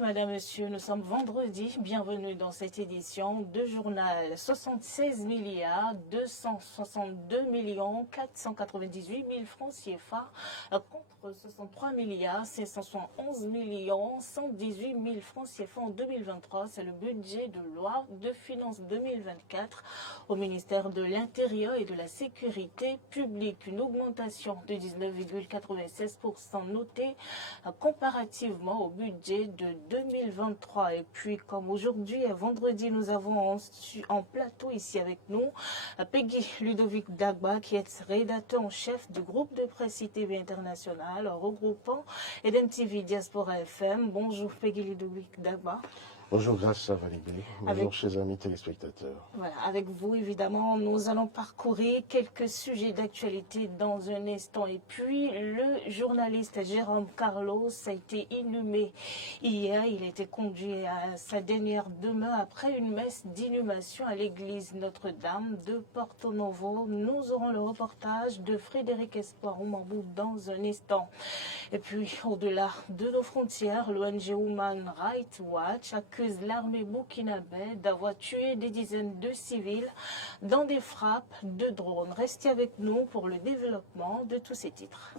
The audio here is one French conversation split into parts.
Madame, Monsieur. Nous sommes vendredi. Bienvenue dans cette édition de journal. 76 milliards 262 millions 498 000 francs CFA contre 63 milliards 571 millions 118 000 francs CFA en 2023. C'est le budget de loi de finances 2024 au ministère de l'Intérieur et de la Sécurité publique. Une augmentation de 19,96% notée comparativement au budget de 2023. Et puis, comme aujourd'hui et vendredi, nous avons en plateau ici avec nous Peggy Ludovic Dagba, qui est rédacteur en chef du groupe de presse ITV International, regroupant Eden TV Diaspora FM. Bonjour Peggy Ludovic Dagba. Bonjour, grâce à Validé. Bonjour, chers amis téléspectateurs. Voilà, avec vous, évidemment, nous allons parcourir quelques sujets d'actualité dans un instant. Et puis, le journaliste Jérôme Carlos a été inhumé hier. Il a été conduit à sa dernière demeure après une messe d'inhumation à l'église Notre-Dame de Porto Novo. Nous aurons le reportage de Frédéric Espoir Oumambou dans un instant. Et puis, au-delà de nos frontières, l'ONG Human Rights Watch accuse l'armée burkinabé d'avoir tué des dizaines de civils dans des frappes de drones. Restez avec nous pour le développement de tous ces titres.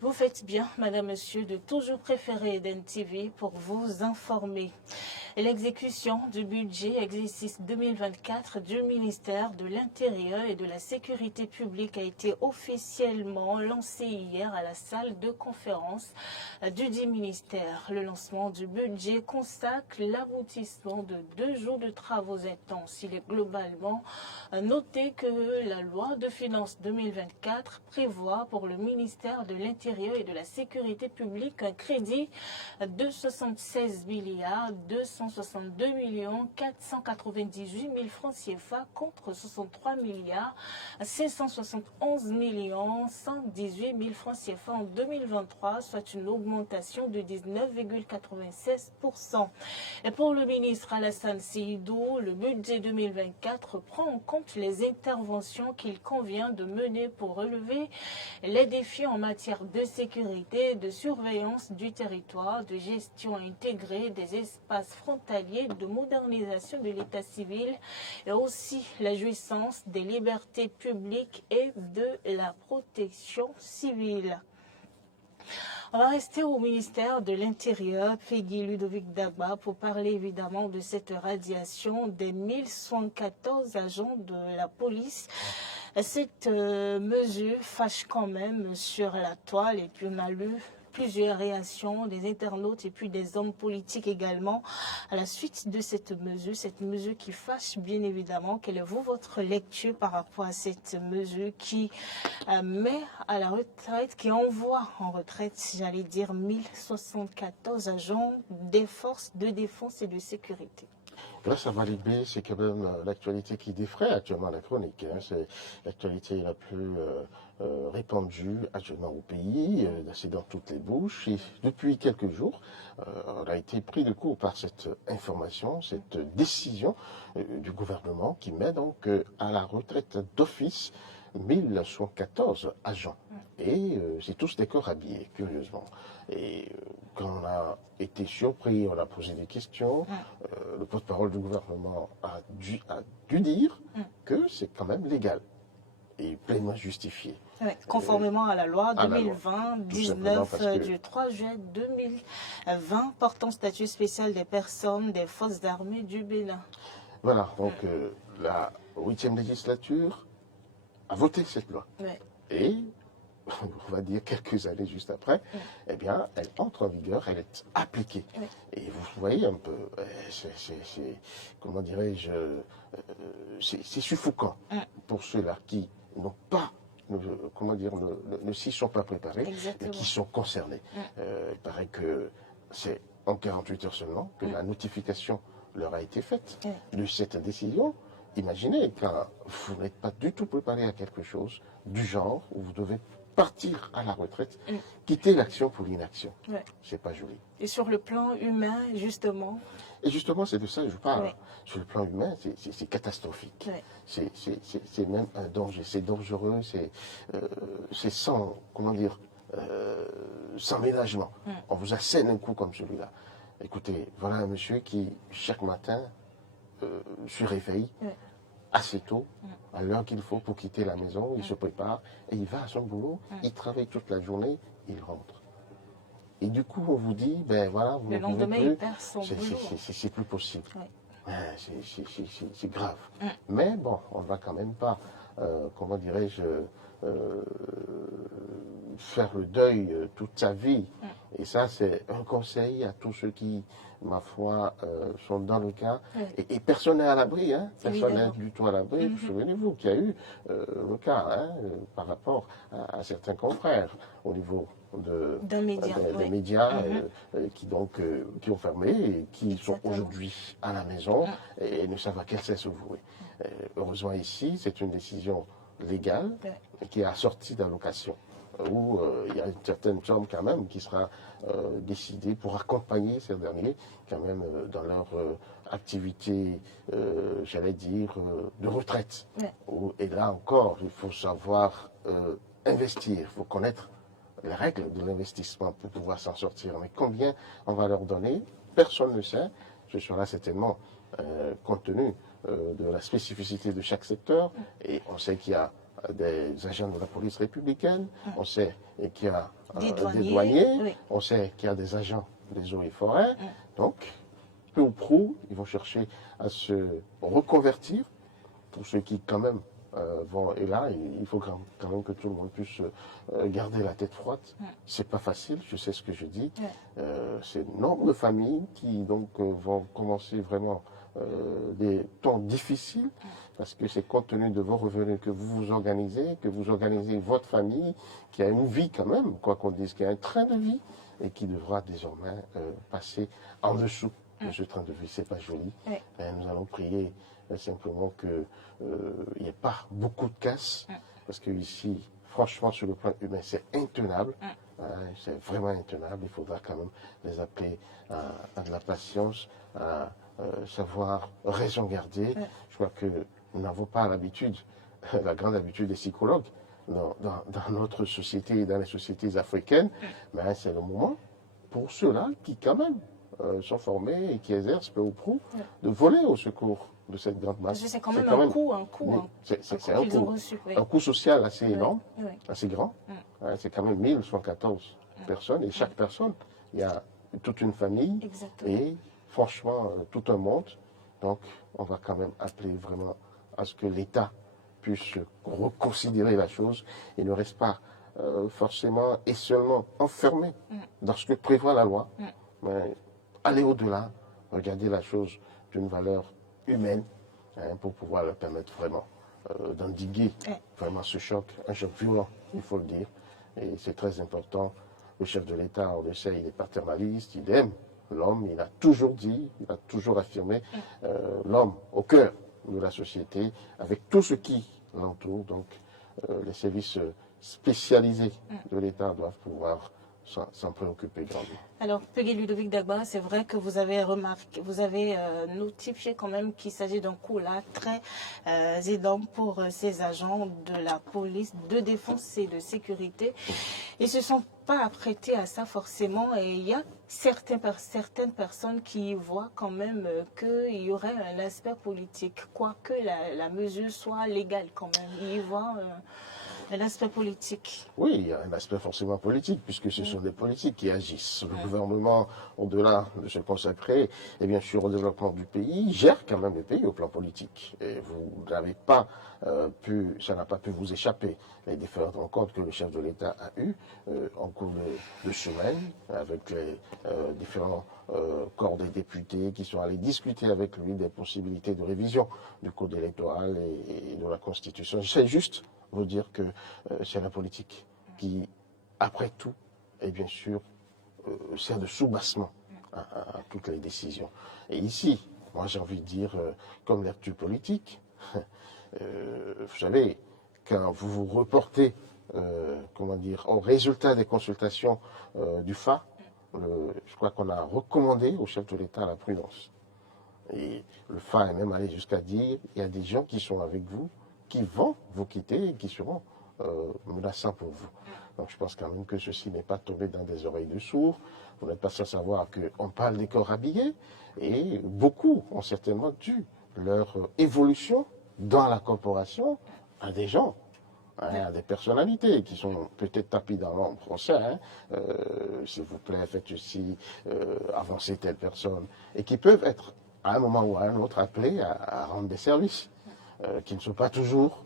Vous faites bien, Madame, Monsieur, de toujours préférer Eden TV pour vous informer. L'exécution du budget exercice 2024 du ministère de l'Intérieur et de la Sécurité publique a été officiellement lancée hier à la salle de conférence du dit ministère. Le lancement du budget consacre l'aboutissement de 2 jours de travaux intenses. Il est globalement noté que la loi de finances 2024 prévoit pour le ministère de l'Intérieur et de la Sécurité publique un crédit de 76 milliards 262 millions 498 000 francs CFA contre 63 milliards 571 millions 118 000 francs CFA en 2023, soit une augmentation de 19,96%. Et pour le ministre Alassane Seydou, le budget 2024 prend en compte les interventions qu'il convient de mener pour relever les défis en matière de sécurité, de surveillance du territoire, de gestion intégrée des espaces frontaliers, de modernisation de l'état civil et aussi la jouissance des libertés publiques et de la protection civile. On va rester au ministère de l'Intérieur, Peggy Ludovic Dagba, pour parler évidemment de cette radiation des 1114 agents de la police. Cette mesure fâche quand même sur la toile et puis on a lu plusieurs réactions des internautes et puis des hommes politiques également à la suite de cette mesure qui fâche bien évidemment. Quelle est votre lecture par rapport à cette mesure qui met à la retraite, qui envoie en retraite, j'allais dire, 1074 agents des forces de défense et de sécurité? Là, ça va libérer, c'est quand même l'actualité qui défraie actuellement la chronique. Hein. C'est l'actualité la plus répandue actuellement au pays, c'est dans toutes les bouches. Et depuis quelques jours, on a été pris de court par cette information, cette décision du gouvernement qui met donc à la retraite d'office 1114 agents. Et c'est tous des corps habillés, curieusement. Et quand on a été surpris, on a posé des questions, le porte-parole du gouvernement a dû dire que c'est quand même légal et pleinement justifié. Oui, conformément à la loi 2020-19 du 3 juillet 2020 portant statut spécial des personnes des forces armées du Bénin. Voilà, donc la 8e législature a voté cette loi. Oui. Et on va dire quelques années juste après, eh bien, elle entre en vigueur, elle est appliquée. Oui. Et vous voyez un peu, comment dirais-je, c'est suffocant pour ceux-là qui n'ont pas, comment dire, ne s'y sont pas préparés, mais qui sont concernés. Il paraît que c'est en 48 heures seulement que la notification leur a été faite de cette décision. Imaginez quand vous n'êtes pas du tout préparé à quelque chose du genre où vous devez partir à la retraite, quitter l'action pour l'inaction. Ouais. C'est pas joli. Et sur le plan humain, justement. Et justement, c'est de ça que je parle. Ouais. Sur le plan humain, c'est catastrophique. Ouais. C'est même un danger. C'est dangereux. C'est sans, comment dire, sans ménagement. On vous assène un coup comme celui-là. Écoutez, voilà un monsieur qui, chaque matin, se réveille assez tôt, à l'heure qu'il faut pour quitter la maison. Il se prépare et il va à son boulot. Il travaille toute la journée. Il rentre. Et du coup, on vous dit, ben voilà, vous Le ne pouvez lendemain, plus. il perd son boulot. C'est plus possible. Ouais. C'est grave. Mais bon, on ne va quand même pas, comment dirais-je, faire le deuil toute sa vie. Et ça, c'est un conseil à tous ceux qui, ma foi, sont dans le cas. Et personne n'est à l'abri, hein. Personne n'est du tout à l'abri. Souvenez-vous qu'il y a eu le cas par rapport à certains confrères au niveau d'un média, des médias qui ont fermé et qui sont aujourd'hui à la maison et ne savent pas quel sens se vouer. Heureusement ici, c'est une décision légale qui est assortie d'allocation où il y a une certaine somme quand même qui sera décidée pour accompagner ces derniers quand même dans leur activité, j'allais dire, de retraite. Et là encore, il faut savoir investir, il faut connaître les règles de l'investissement pour pouvoir s'en sortir. Mais combien on va leur donner, personne ne sait. Ce sera certainement compte tenu de la spécificité de chaque secteur. Et on sait qu'il y a des agents de la police républicaine, on sait qu'il y a des douaniers, on sait qu'il y a des agents des eaux et forêts. Donc, peu ou prou, ils vont chercher à se reconvertir pour ceux qui quand même et là, il faut quand même que tout le monde puisse garder la tête froide. C'est pas facile, je sais ce que je dis. C'est nombre de familles qui donc vont commencer vraiment des temps difficiles parce que c'est compte tenu de vos revenus que vous organisez, que vous organisez votre famille, qui a une vie quand même, quoi qu'on dise, qui a un train de vie et qui devra désormais passer en dessous de ce train de vie. C'est pas joli. Nous allons prier simplement qu'il n'y ait pas beaucoup de casse, parce que ici, franchement, sur le plan humain, c'est intenable. C'est vraiment intenable. Il faudra quand même les appeler à de la patience, à savoir raison garder. Je crois que nous n'avons pas l'habitude, la grande habitude des psychologues dans notre société et dans les sociétés africaines, mais c'est le moment pour ceux-là qui quand même sont formés et qui exercent peu ou prou de voler au secours de cette grande masse. C'est quand même un coup. C'est un coût social assez énorme, assez grand. C'est quand même 1114 personnes et chaque personne, il y a toute une famille et franchement tout un monde. Donc on va quand même appeler vraiment à ce que l'État puisse reconsidérer la chose et ne reste pas forcément et seulement enfermé dans ce que prévoit la loi. Mais aller au-delà, regarder la chose d'une valeur humaine pour pouvoir leur permettre vraiment d'endiguer vraiment ce choc, un choc violent, il faut le dire. Et c'est très important. Le chef de l'État, on le sait, il est paternaliste, il aime l'homme, il a toujours dit, il a toujours affirmé l'homme au cœur de la société, avec tout ce qui l'entoure. Donc, les services spécialisés de l'État doivent pouvoir s'en préoccuper grandement. Alors, Peggy Ludovic Dagba, c'est vrai que vous avez remarqué, vous avez notifié quand même qu'il s'agit d'un coup là très énorme pour ces agents de la police de défense et de sécurité. Ils ne se sont pas apprêtés à ça forcément et il y a certaines personnes qui voient quand même qu'il y aurait un aspect politique, quoique la mesure soit légale quand même. Ils y voient un aspect politique. Oui, il y a un aspect forcément politique, puisque ce sont des politiques qui agissent. Le gouvernement, au-delà de se consacrer, et bien sûr au développement du pays, gère quand même le pays au plan politique. Et vous n'avez pas ça n'a pas pu vous échapper. Les différentes rencontres que le chef de l'État a eues en cours de semaine, avec les différents corps des députés qui sont allés discuter avec lui des possibilités de révision du code électoral et de la Constitution. C'est juste vous dire que c'est la politique qui, après tout, et bien sûr, sert de soubassement à toutes les décisions. Et ici, moi j'ai envie de dire, comme lecture politique, vous savez, quand vous vous reportez comment dire, au résultat des consultations du FA, je crois qu'on a recommandé au chef de l'État la prudence. Et le FA est même allé jusqu'à dire, il y a des gens qui sont avec vous, qui vont vous quitter et qui seront menaçants pour vous. Donc je pense quand même que ceci n'est pas tombé dans des oreilles de sourds. Vous n'êtes pas sans savoir qu'on parle des corps habillés et beaucoup ont certainement dû leur évolution dans la corporation à des gens, à des personnalités qui sont peut-être tapis dans l'ombre. On sait, s'il vous plaît, faites ceci, avancez telle personne, et qui peuvent être à un moment ou à un autre appelés à rendre des services qui ne sont pas toujours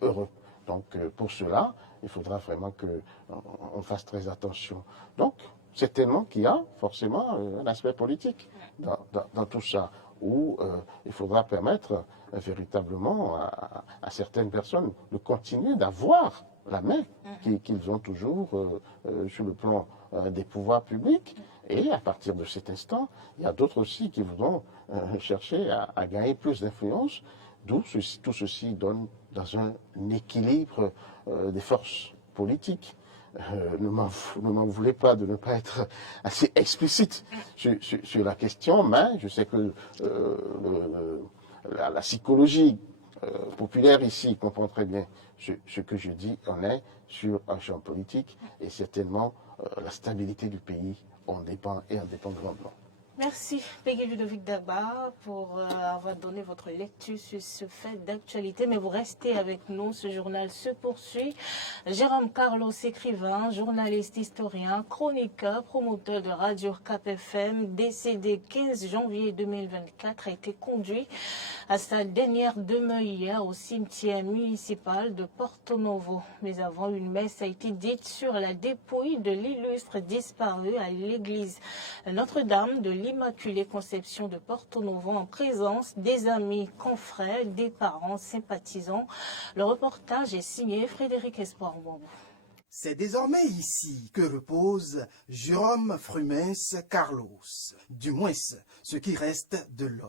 heureux. Donc pour cela, il faudra vraiment qu'on fasse très attention. Donc certainement qu'il y a forcément un aspect politique dans tout ça, où il faudra permettre véritablement à certaines personnes de continuer d'avoir la main qu'ils ont toujours sur le plan des pouvoirs publics. Et à partir de cet instant, il y a d'autres aussi qui voudront chercher à gagner plus d'influence, d'où tout ceci donne dans un équilibre des forces politiques. Ne m'en voulez pas de ne pas être assez explicite sur la question, mais je sais que la psychologie populaire ici comprend très bien ce que je dis. On est sur un champ politique et certainement la stabilité du pays en dépend et en dépend grandement. Merci, Peggy Ludovic Dagba, pour avoir donné votre lecture sur ce fait d'actualité. Mais vous restez avec nous, ce journal se poursuit. Jérôme Carlos, écrivain, journaliste, historien, chroniqueur, promoteur de Radio Cap FM, décédé 15 janvier 2024, a été conduit à sa dernière demeure hier au cimetière municipal de Porto Novo. Mais avant, une messe a été dite sur la dépouille de l'illustre disparu à l'église Notre-Dame de l'Immaculée Conception de Porto Novo en présence des amis, confrères, des parents, sympathisants. Le reportage est signé Frédéric Espoir-Bombou. C'est désormais ici que repose Jérôme Frumens Carlos, du moins ce qui reste de l'homme.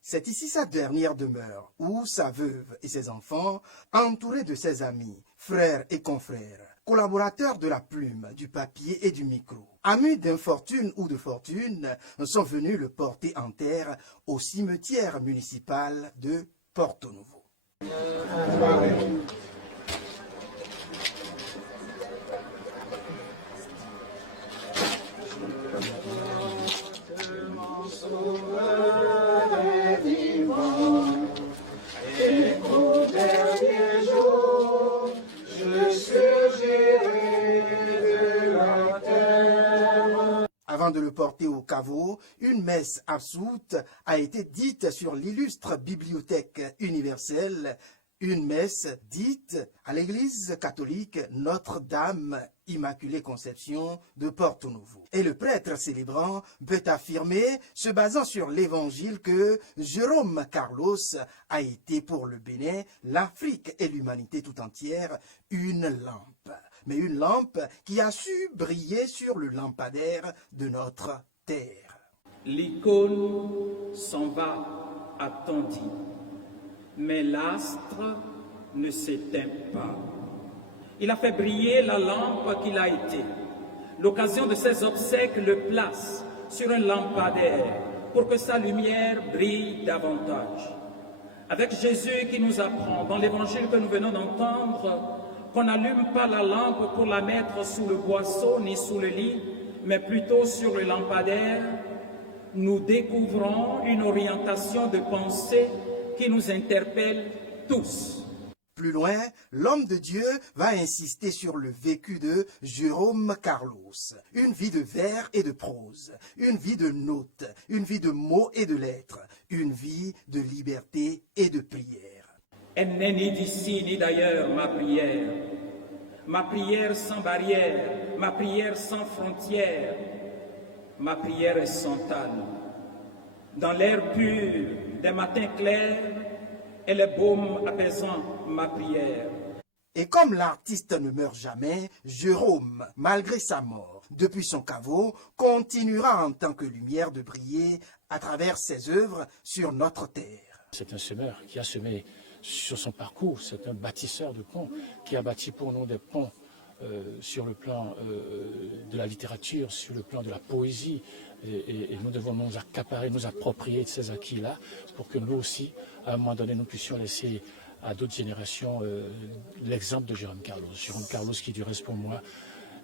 C'est ici sa dernière demeure, où sa veuve et ses enfants, entourés de ses amis, frères et confrères, collaborateurs de la plume, du papier et du micro, amis d'infortune ou de fortune, sont venus le porter en terre au cimetière municipal de Porto Novo. Avant de le porter au caveau, une messe absoute a été dite sur l'illustre bibliothèque universelle, une messe dite à l'église catholique Notre-Dame Immaculée Conception de Porto Novo. Et le prêtre célébrant peut affirmer, se basant sur l'évangile, que Jérôme Carlos a été pour le Bénin, l'Afrique et l'humanité tout entière une lampe. Mais une lampe qui a su briller sur le lampadaire de notre terre. L'icône s'en va à temps dit, mais l'astre ne s'éteint pas. Il a fait briller la lampe qu'il a été. L'occasion de ses obsèques le place sur un lampadaire pour que sa lumière brille davantage. Avec Jésus qui nous apprend dans l'évangile que nous venons d'entendre, qu'on n'allume pas la lampe pour la mettre sous le boisseau ni sous le lit, mais plutôt sur le lampadaire, nous découvrons une orientation de pensée qui nous interpelle tous. Plus loin, l'homme de Dieu va insister sur le vécu de Jérôme Carlos. Une vie de vers et de prose, une vie de notes, une vie de mots et de lettres, une vie de liberté et de prière. Elle n'est ni d'ici ni d'ailleurs, ma prière sans barrière, ma prière sans frontières, ma prière est centrale. Dans l'air pur des matins clairs, elle est baume apaisant ma prière. Et comme l'artiste ne meurt jamais, Jérôme, malgré sa mort, depuis son caveau, continuera en tant que lumière de briller à travers ses œuvres sur notre terre. C'est un semeur qui a semé sur son parcours. C'est un bâtisseur de ponts qui a bâti pour nous des ponts sur le plan de la littérature, sur le plan de la poésie. Et nous devons nous accaparer, nous approprier de ces acquis-là pour que nous aussi, à un moment donné, nous puissions laisser à d'autres générations l'exemple de Jérôme Carlos. Jérôme Carlos qui, du reste pour moi,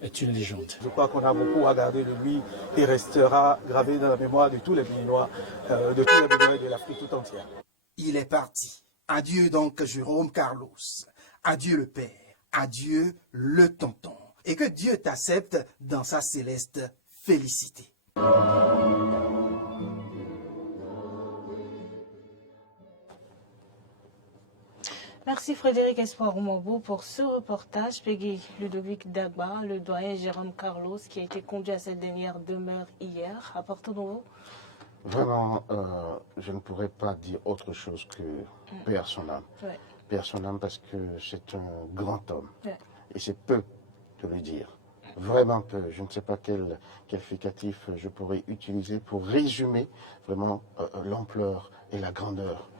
est une légende. Je crois qu'on a beaucoup à garder de lui et restera gravé dans la mémoire de tous les Béninois, de tous les Béninois et de l'Afrique tout entière. Il est parti. Adieu donc Jérôme Carlos. Adieu le Père. Adieu le tonton. Et que Dieu t'accepte dans sa céleste félicité. Merci Frédéric Espoir-Oumobou pour ce reportage. Peggy Ludovic Dagba, le doyen Jérôme Carlos, qui a été conduit à cette dernière demeure hier. Apportons-nous. Vraiment, je ne pourrais pas dire autre chose que paix à son âme. Ouais. Paix à son âme parce que c'est un grand homme. Ouais. Et c'est peu de le dire. Vraiment peu. Je ne sais pas quel qualificatif je pourrais utiliser pour résumer vraiment l'ampleur et la grandeur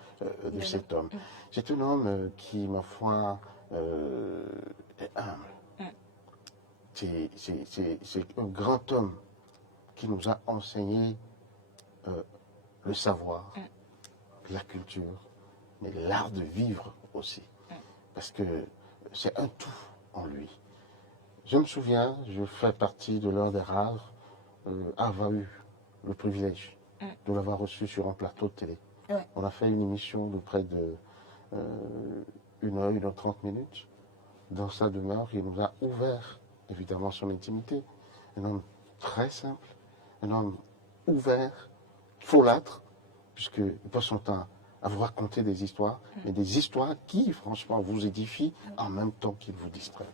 de cet homme. C'est un homme qui, ma foi, est humble. C'est un grand homme qui nous a enseigné le savoir, la culture, mais l'art de vivre aussi. Parce que c'est un tout en lui. Je me souviens, je fais partie de l'un des rares à avoir eu le privilège de l'avoir reçu sur un plateau de télé. Ouais. On a fait une émission de près de 1h30 dans sa demeure. Il nous a ouvert, évidemment, son intimité. Un homme très simple, un homme ouvert, folâtre, puisqu'il passe son temps à vous raconter des histoires, mais des histoires qui, franchement, vous édifient en même temps qu'ils vous distraient.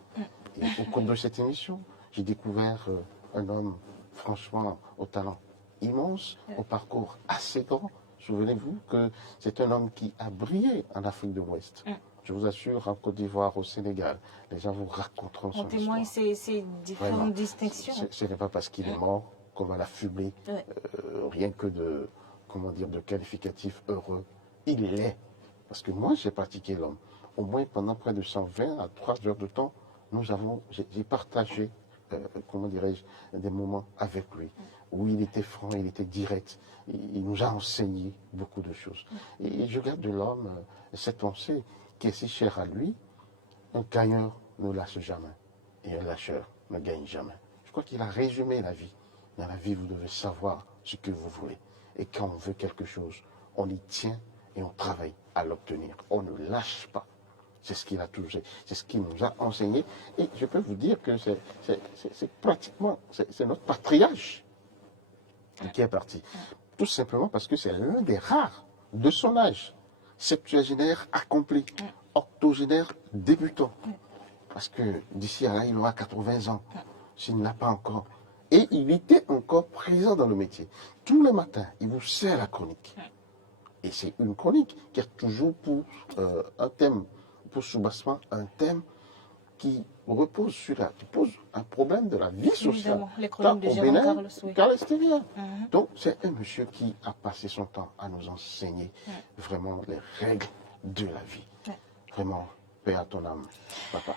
Et au cours de cette émission, j'ai découvert un homme, franchement, au talent immense, au parcours assez grand. Souvenez-vous que c'est un homme qui a brillé en Afrique de l'Ouest. Je vous assure, en Côte d'Ivoire, au Sénégal, les gens vous raconteront son histoire. On témoigne ces différentes Vraiment, distinctions. Ce n'est pas parce qu'il est mort qu'on va l'affubler, rien que de, comment dire, de qualificatif heureux. Il l'est. Parce que moi, j'ai pratiqué l'homme. Au moins pendant près de 120 à 3 heures de temps, j'ai partagé, comment dirais-je, des moments avec lui, où il était franc, il était direct. Il nous a enseigné beaucoup de choses. Et je garde de l'homme cette pensée qui est si chère à lui. Un gagneur ne lâche jamais, et un lâcheur ne gagne jamais. Je crois qu'il a résumé la vie. Dans la vie, vous devez savoir ce que vous voulez. Et quand on veut quelque chose, on y tient et on travaille à l'obtenir. On ne lâche pas. C'est ce qu'il a toujours, c'est ce qu'il nous a enseigné. Et je peux vous dire que c'est pratiquement, c'est notre patriarche qui est parti. Tout simplement parce que c'est l'un des rares de son âge, septuagénaire accompli, octogénaire débutant. Parce que d'ici à là, il aura 80 ans, s'il ne l'a pas encore. Et il était encore présent dans le métier. Tous les matins, il vous sert la chronique. Et c'est une chronique qui a toujours pour un thème, pour soubassement, un thème qui repose sur qui pose un problème de la vie sociale. Évidemment, les chroniques de Jérôme Carlos, oui. Qu'à l'extérieur. Donc, c'est un monsieur qui a passé son temps à nous enseigner vraiment les règles de la vie. Vraiment, paix à ton âme, papa.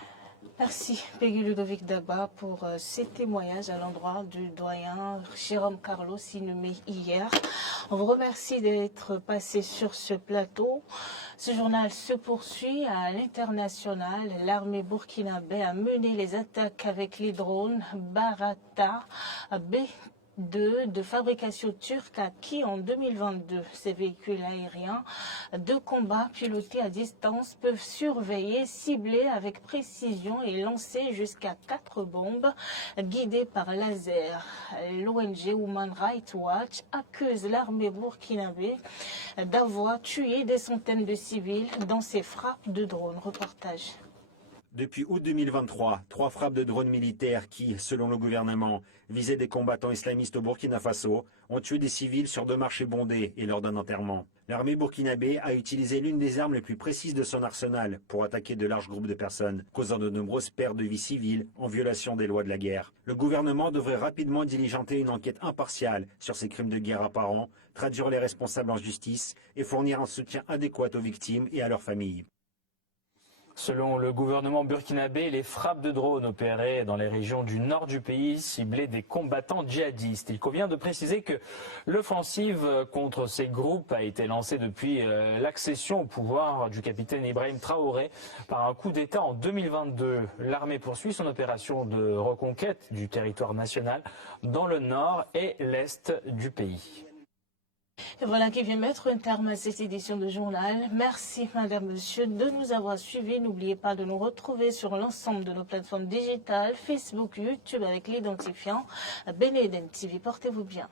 Merci Peggy Ludovic Dagba pour ces témoignages à l'endroit du doyen Jérôme Carlos inhumé hier. On vous remercie d'être passé sur ce plateau. Ce journal se poursuit à l'international. L'armée burkinabé a mené les attaques avec les drones Barata B2 de fabrication turque acquis en 2022. Ces véhicules aériens de combat pilotés à distance peuvent surveiller, cibler avec précision et lancer jusqu'à 4 bombes guidées par laser. L'ONG Human Rights Watch accuse l'armée burkinabé d'avoir tué des centaines de civils dans ces frappes de drones. Reportage. Depuis août 2023, 3 frappes de drones militaires qui, selon le gouvernement, visaient des combattants islamistes au Burkina Faso, ont tué des civils sur 2 marchés bondés et lors d'un enterrement. L'armée burkinabé a utilisé l'une des armes les plus précises de son arsenal pour attaquer de larges groupes de personnes, causant de nombreuses pertes de vies civiles en violation des lois de la guerre. Le gouvernement devrait rapidement diligenter une enquête impartiale sur ces crimes de guerre apparents, traduire les responsables en justice et fournir un soutien adéquat aux victimes et à leurs familles. Selon le gouvernement burkinabé, les frappes de drones opérées dans les régions du nord du pays ciblaient des combattants djihadistes. Il convient de préciser que l'offensive contre ces groupes a été lancée depuis l'accession au pouvoir du capitaine Ibrahim Traoré par un coup d'État en 2022. L'armée poursuit son opération de reconquête du territoire national dans le nord et l'est du pays. Et voilà qui vient mettre un terme à cette édition de journal. Merci, madame, monsieur, de nous avoir suivis. N'oubliez pas de nous retrouver sur l'ensemble de nos plateformes digitales, Facebook, YouTube, avec l'identifiant Beneden TV. Portez-vous bien.